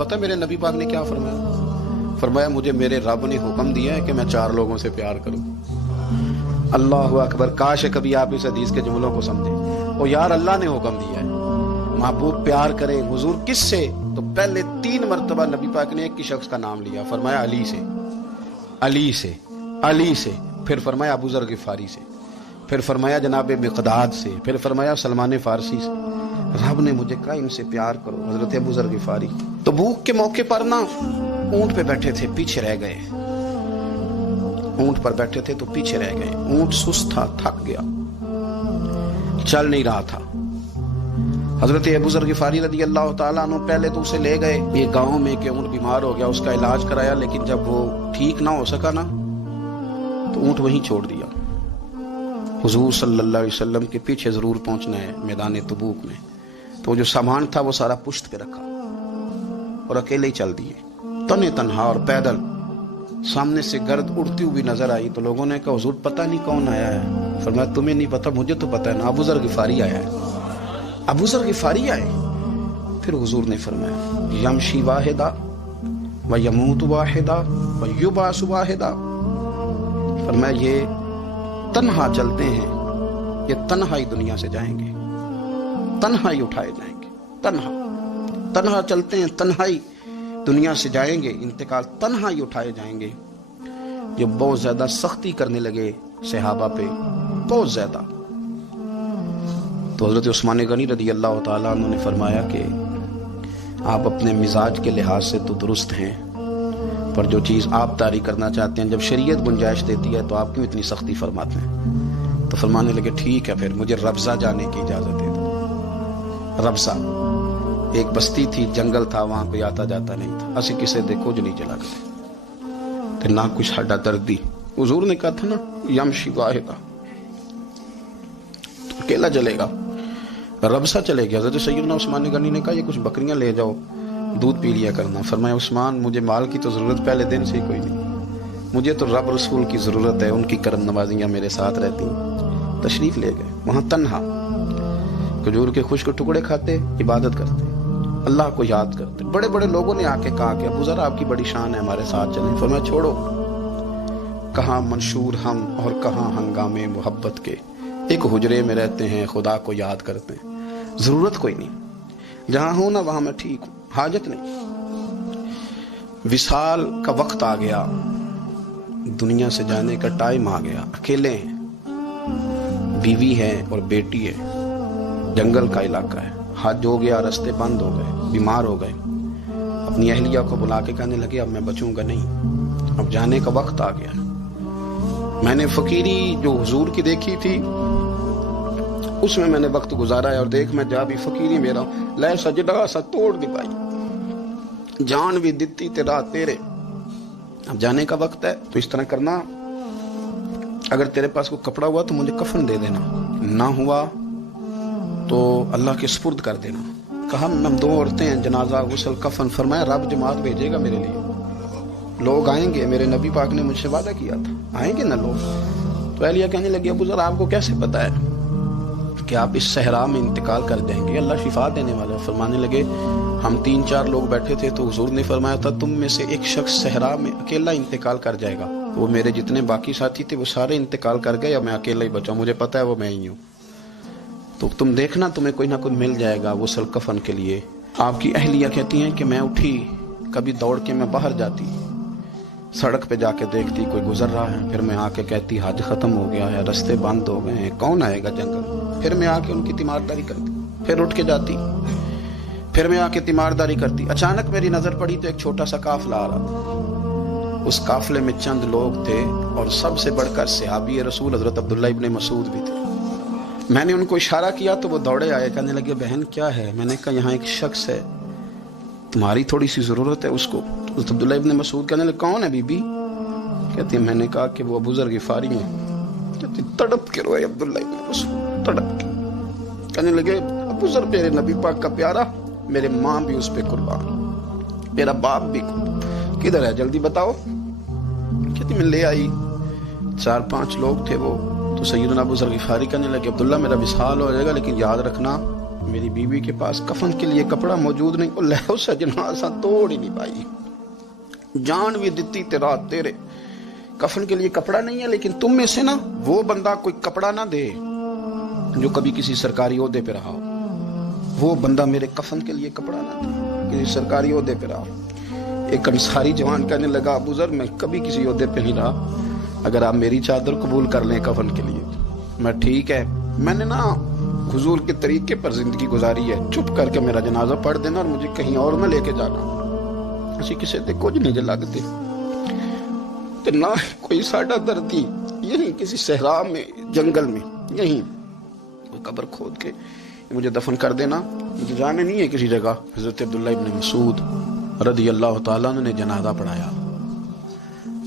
پتہ ہے میرے نبی پاک نے کیا فرمایا؟ فرمایا مجھے میرے رب نے حکم دیا ہے کہ میں 4 لوگوں سے پیار کروں۔ اللہ اکبر، کاش کبھی آپ اس حدیث کے جملوں کو سمجھیں۔ اور یار اللہ نے حکم دیا ہے محبوب پیار کرے، حضور کس سے؟ تو پہلے 3 مرتبہ نبی پاک نے ایک ہی شخص کا نام لیا، فرمایا علی سے، علی سے، علی سے، پھر فرمایا ابو ذر غفاری سے، پھر فرمایا جناب مقداد سے، پھر فرمایا سلمان فارسی سے۔ رب نے مجھے کہا ان سے پیار کرو، حضرت ابو ذر غفاری۔ تبوک کے موقع پر نا اونٹ پہ بیٹھے تھے، پیچھے رہ گئے، اونٹ پر بیٹھے تھے تو پیچھے رہ گئے، اونٹ سست تھا، تھک گیا، چل نہیں رہا تھا۔ حضرت ابو ذر غفاری رضی اللہ تعالیٰ عنہ پہلے تو اسے لے گئے یہ گاؤں میں کہ اونٹ بیمار ہو گیا، اس کا علاج کرایا، لیکن جب وہ ٹھیک نہ ہو سکا نا تو اونٹ وہیں چھوڑ دیا۔ حضور صلی اللہ علیہ وسلم کے پیچھے ضرور پہنچنا ہے میدان تبوک میں، تو جو سامان تھا وہ سارا پشت پہ رکھا اور اکیلے ہی چل دیے، تنے تنہا اور پیدل۔ سامنے سے گرد اڑتی ہوئی نظر آئی تو لوگوں نے کہا حضور پتہ نہیں کون آیا ہے۔ فرمایا تمہیں نہیں پتہ، مجھے تو پتہ ہے نا، ابو ذر غفاری آیا ہے، ابو ذر غفاری آئے۔ پھر حضور نے فرمایا یمشی واحدہ و یموت واحدہ و یبعث واحدہ، فرمایا یہ تنہا چلتے ہیں، یہ تنہا ہی دنیا سے جائیں گے، تنہا ہی اٹھائے جائیں گے، تنہا تنہا چلتے ہیں، تنہا ہی دنیا سے جائیں گے، انتقال تنہا ہی اٹھائے جائیں گے۔ یہ بہت زیادہ سختی کرنے لگے صحابہ پہ، بہت زیادہ۔ تو حضرت عثمان غنی رضی اللہ تعالیٰ عنہ نے فرمایا کہ آپ اپنے مزاج کے لحاظ سے تو درست ہیں، پر جو چیز آپ طاری کرنا چاہتے ہیں جب شریعت گنجائش دیتی ہے تو آپ کیوں اتنی سختی فرماتے ہیں؟ تو فرمانے لگے ٹھیک ہے پھر مجھے ربضہ جانے کی اجازت دے دو۔ ربضہ ایک بستی تھی، جنگل تھا، وہاں کوئی آتا جاتا نہیں تھا، اسی کسے دے کچھ نہیں چلا کرتے نہ کچھ ہڈا دردی۔ حضور نے کہا تھا نا یمشی واحدہ، تو اکیلا چلے گا، ربضہ چلے گیا۔ حضرت سیدنا عثمان غنی نے کہا یہ کچھ بکریاں لے جاؤ، دودھ پی لیا کرنا۔ فرمایا عثمان مجھے مال کی تو ضرورت پہلے دن سے ہی کوئی نہیں، مجھے تو رب رسول کی ضرورت ہے، ان کی کرم نوازیاں میرے ساتھ رہتی ہیں۔ تشریف لے گئے، وہاں تنہا کھجور کے خشک ٹکڑے کھاتے، عبادت کرتے، اللہ کو یاد کرتے۔ بڑے بڑے لوگوں نے آ کے کہا کہ ابو ذر آپ کی بڑی شان ہے، ہمارے ساتھ چلیں۔ فرمایا چھوڑو، کہاں منشور ہم اور کہاں ہنگامے محبت کے، ایک حجرے میں رہتے ہیں، خدا کو یاد کرتے ہیں، ضرورت کوئی نہیں، جہاں ہوں نا وہاں میں ٹھیک ہوں، حاجت نہیں۔ وصال کا وقت آ گیا، دنیا سے جانے کا ٹائم آ گیا، اکیلے ہیں، بیوی ہے اور بیٹی ہے، جنگل کا علاقہ ہے، حج ہو گیا، رستے بند ہو گئے، بیمار ہو گئے۔ اپنی اہلیہ کو بلا کے کہنے لگے اب میں بچوں گا نہیں، اب جانے کا وقت آ گیا۔ میں نے فقیری جو حضور کی دیکھی تھی اس میں نے وقت گزارا ہے، اور دیکھ میں جا بھی فقیری میرا لے سجدہ سا توڑ دی پائی، جان بھی دیتی تیرا تیرے، اب جانے کا وقت ہے۔ تو اس طرح کرنا، اگر تیرے پاس کوئی کپڑا ہوا تو مجھے کفن دے دینا، نہ ہوا تو اللہ کے سپرد کر دینا۔ کہا ہم 2 عورتیں ہیں، جنازہ غسل کفن۔ فرمایا رب جماعت بھیجے گا میرے لیے، لوگ آئیں گے، میرے نبی پاک نے مجھ سے وعدہ کیا تھا آئیں گے نا لوگ۔ تو اہلیہ کہنے لگی ابو ذر آپ کو کیسے پتا ہے کہ آپ اس صحرا میں انتقال کر جائیں گے؟ اللہ شفا دینے والا۔ فرمانے لگے ہم 3-4 لوگ بیٹھے تھے تو حضور نے فرمایا تھا تم میں سے ایک شخص صحرا میں اکیلا انتقال کر جائے گا۔ وہ میرے جتنے باقی ساتھی تھے وہ سارے انتقال کر گئے، یا میں اکیلا ہی بچا، مجھے پتا ہے وہ میں ہی ہوں، تو تم دیکھنا تمہیں کوئی نہ کوئی مل جائے گا غسل کفن کے لیے۔ آپ کی اہلیہ کہتی ہیں کہ میں اٹھی، کبھی دوڑ کے میں باہر جاتی، سڑک پہ جا کے دیکھتی کوئی گزر رہا ہے، پھر میں آ کے کہتی حج ختم ہو گیا ہے، رستے بند ہو گئے ہیں، کون آئے گا جنگل؟ پھر میں آ کے ان کی تیمارداری کرتی، پھر اٹھ کے جاتی، پھر میں آ کے تیمارداری کرتی۔ اچانک میری نظر پڑی تو ایک چھوٹا سا قافلہ آ رہا تھا، اس قافلے میں چند لوگ تھے اور سب سے بڑھ کر صحابی رسول حضرت عبداللہ ابن مسعود بھی تھے۔ میں نے ان کو اشارہ کیا تو وہ دوڑے آئے، کہنے لگے بہن کیا ہے؟ میں نے کہا یہاں ایک شخص ہے، تمہاری تھوڑی سی ضرورت ہے اس کو۔ حضرت عبداللہ ابن مسعود کہنے لگے کون ہے بی بی؟ کہتی ہے میں نے کہا کہ وہ ابو ذر غفاری ہیں۔ کہتی تڑپ کے روئے عبداللہ ابن مسعود، تڑپ کے، کہنے لگے ابو ذر میرے نبی پاک کا پیارا، میرے ماں بھی اس پہ قربان، میرا باپ بھی قربان، کدھر ہے جلدی بتاؤ۔ کہتی میں لے آئی، 4-5 لوگ تھے وہ، تو سیدنا ابو ذر غفاری کہنے لگے عبداللہ میرا وصال ہو جائے گا لیکن یاد رکھنا میری بیوی کے پاس کفن کے لیے کپڑا موجود نہیں، وہ لہو سجنا سا توڑ ہی نہیں پائی، جان بھی دیتی تیرا تیرے کفن کے لیے کپڑا نہیں ہے، لیکن تم میں سے نا وہ بندہ کوئی کپڑا نہ دے جو کبھی کسی سرکاری عہدے پہ رہا ہو، وہ بندہ میرے کفن کے لیے کپڑا نہ دے کسی سرکاری عہدے پہ رہا ہو۔ ایک انصاری جوان کہنے لگا ابو ذر میں کبھی کسی عہدے پہ نہیں رہا، اگر آپ میری چادر قبول کر لیں کفن کے لیے میں ٹھیک ہے، میں نے نا حضور کے طریقے پر زندگی گزاری ہے، چپ کر کے میرا جنازہ پڑھ دینا اور مجھے کہیں اور نہ لے کے جانا، اسی کسی تے کچھ نہیں جو لگتے تو نہ کوئی ساڈا دردی، یہیں کسی صحرا میں جنگل میں یہیں کوئی قبر کھود کے مجھے دفن کر دینا، مجھے جانے نہیں ہے کسی جگہ۔ حضرت عبداللہ ابن مسعود رضی اللہ تعالیٰ عنہ نے جنازہ پڑھایا،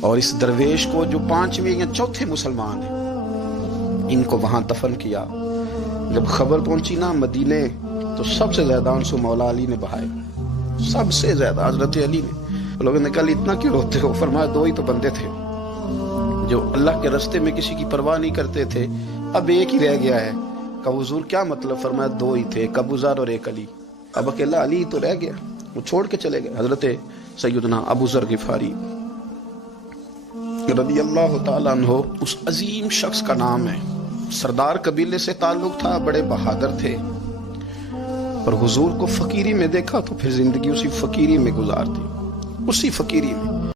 اور اس درویش کو جو 5ویں یا 4تھے مسلمان ہیں ان کو وہاں دفن کیا۔ جب خبر پہنچی نا مدینے تو سب سے زیادہ آنسو مولا علی نے بہائے، سب سے زیادہ حضرت علی نے۔ لوگوں نے کہا اتنا کیوں روتے ہو؟ فرمایا 2 ہی تو بندے تھے جو اللہ کے راستے میں کسی کی پرواہ نہیں کرتے تھے، اب ایک ہی رہ گیا ہے۔ کہا حضور کیا مطلب؟ فرمایا 2 ہی تھے، ایک ابو ذر اور ایک علی، اب اکیلا علی تو رہ گیا، وہ چھوڑ کے چلے گئے۔ حضرت سیدنا ابو ذر غفاری رضی اللہ تعالیٰ عنہ اس عظیم شخص کا نام ہے، سردار قبیلے سے تعلق تھا، بڑے بہادر تھے، اور حضور کو فقیری میں دیکھا تو پھر زندگی اسی فقیری میں گزار دی، اسی فقیری میں۔